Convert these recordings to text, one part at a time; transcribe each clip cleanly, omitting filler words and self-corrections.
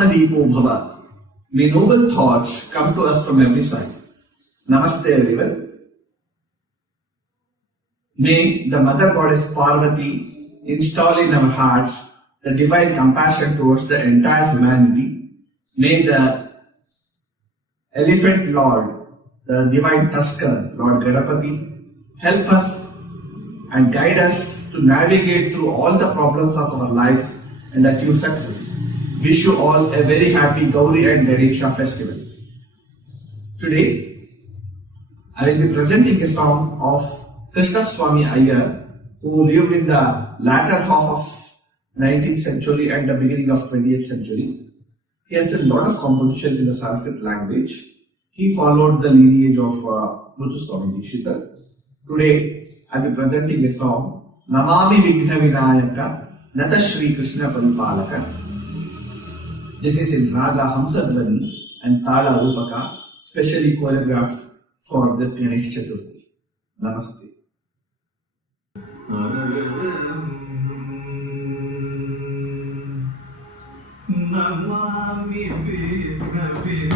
Atmadipo Bhava. May noble thoughts come to us from every side. Namaste everyone. May the Mother Goddess Parvathi install in our hearts the divine compassion towards the entire humanity. May the Elephant Lord, the divine tusker, Lord Ganapathi, help us and guide us to navigate through all the problems of our lives and achieve success. Wish you all a very happy Gauri and Ganesha Festival. Today, I will be presenting a song of Krishna Swami Iyer, who lived in the latter half of 19th century and the beginning of 20th century. He has done a lot of compositions in the Sanskrit language. He followed the lineage of Muthu Swami Dikshita. Today, I will be presenting a song, Namami Vighna Nata Shri Krishna Paripalaka. This is in Raga Hamsadvani and Tala Rupaka, specially choreographed for this Ganesh Chaturthi. Namaste. Namami Vinaya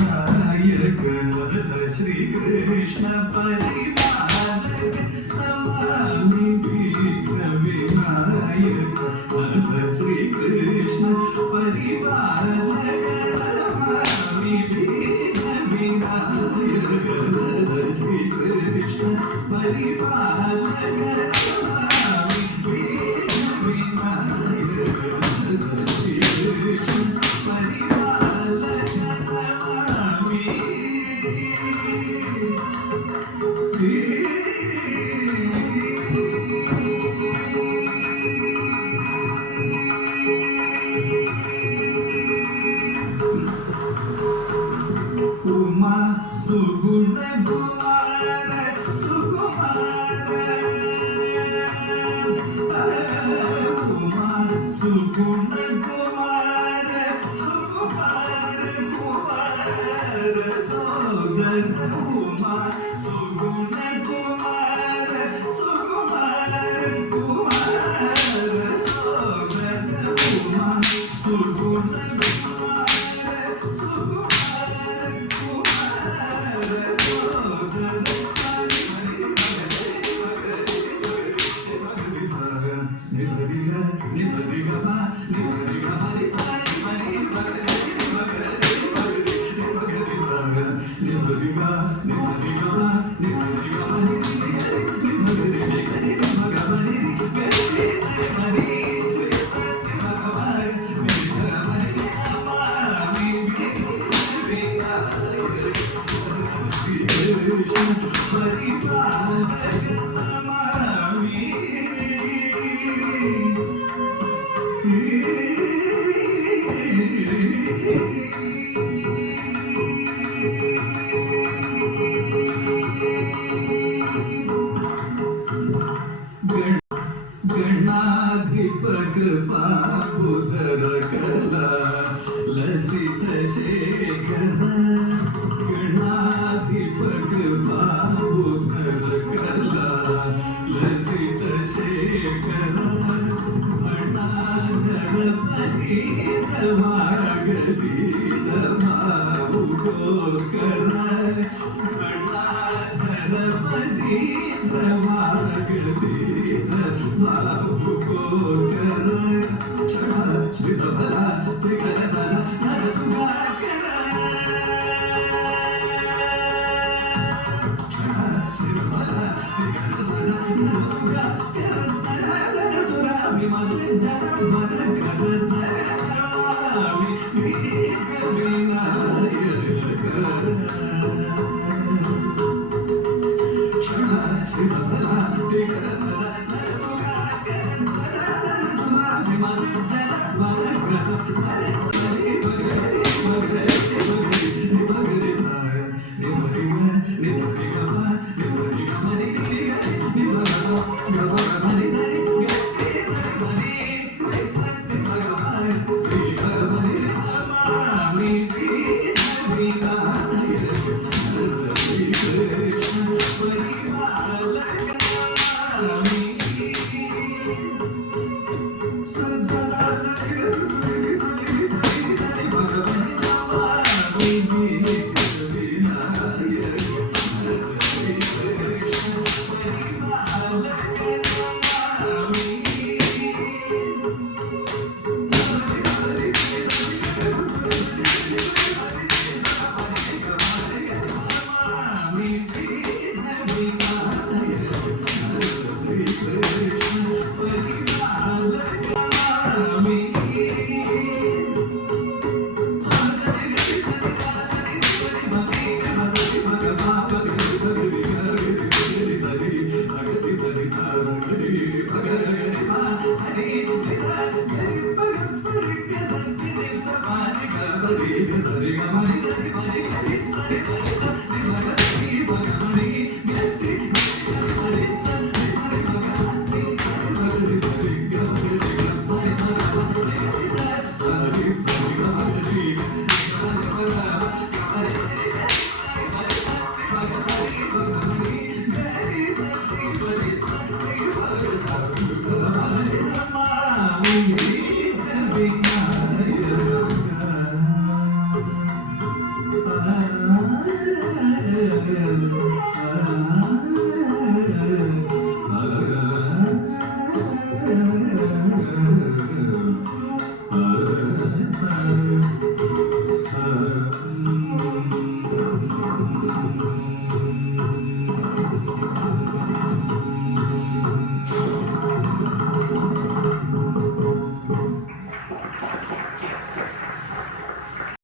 Shri Krishna Paripalaka. Namami Vinaya Shri Krishna Paripalaka. Namami Vinaya Shri Krishna Paripalaka. Namami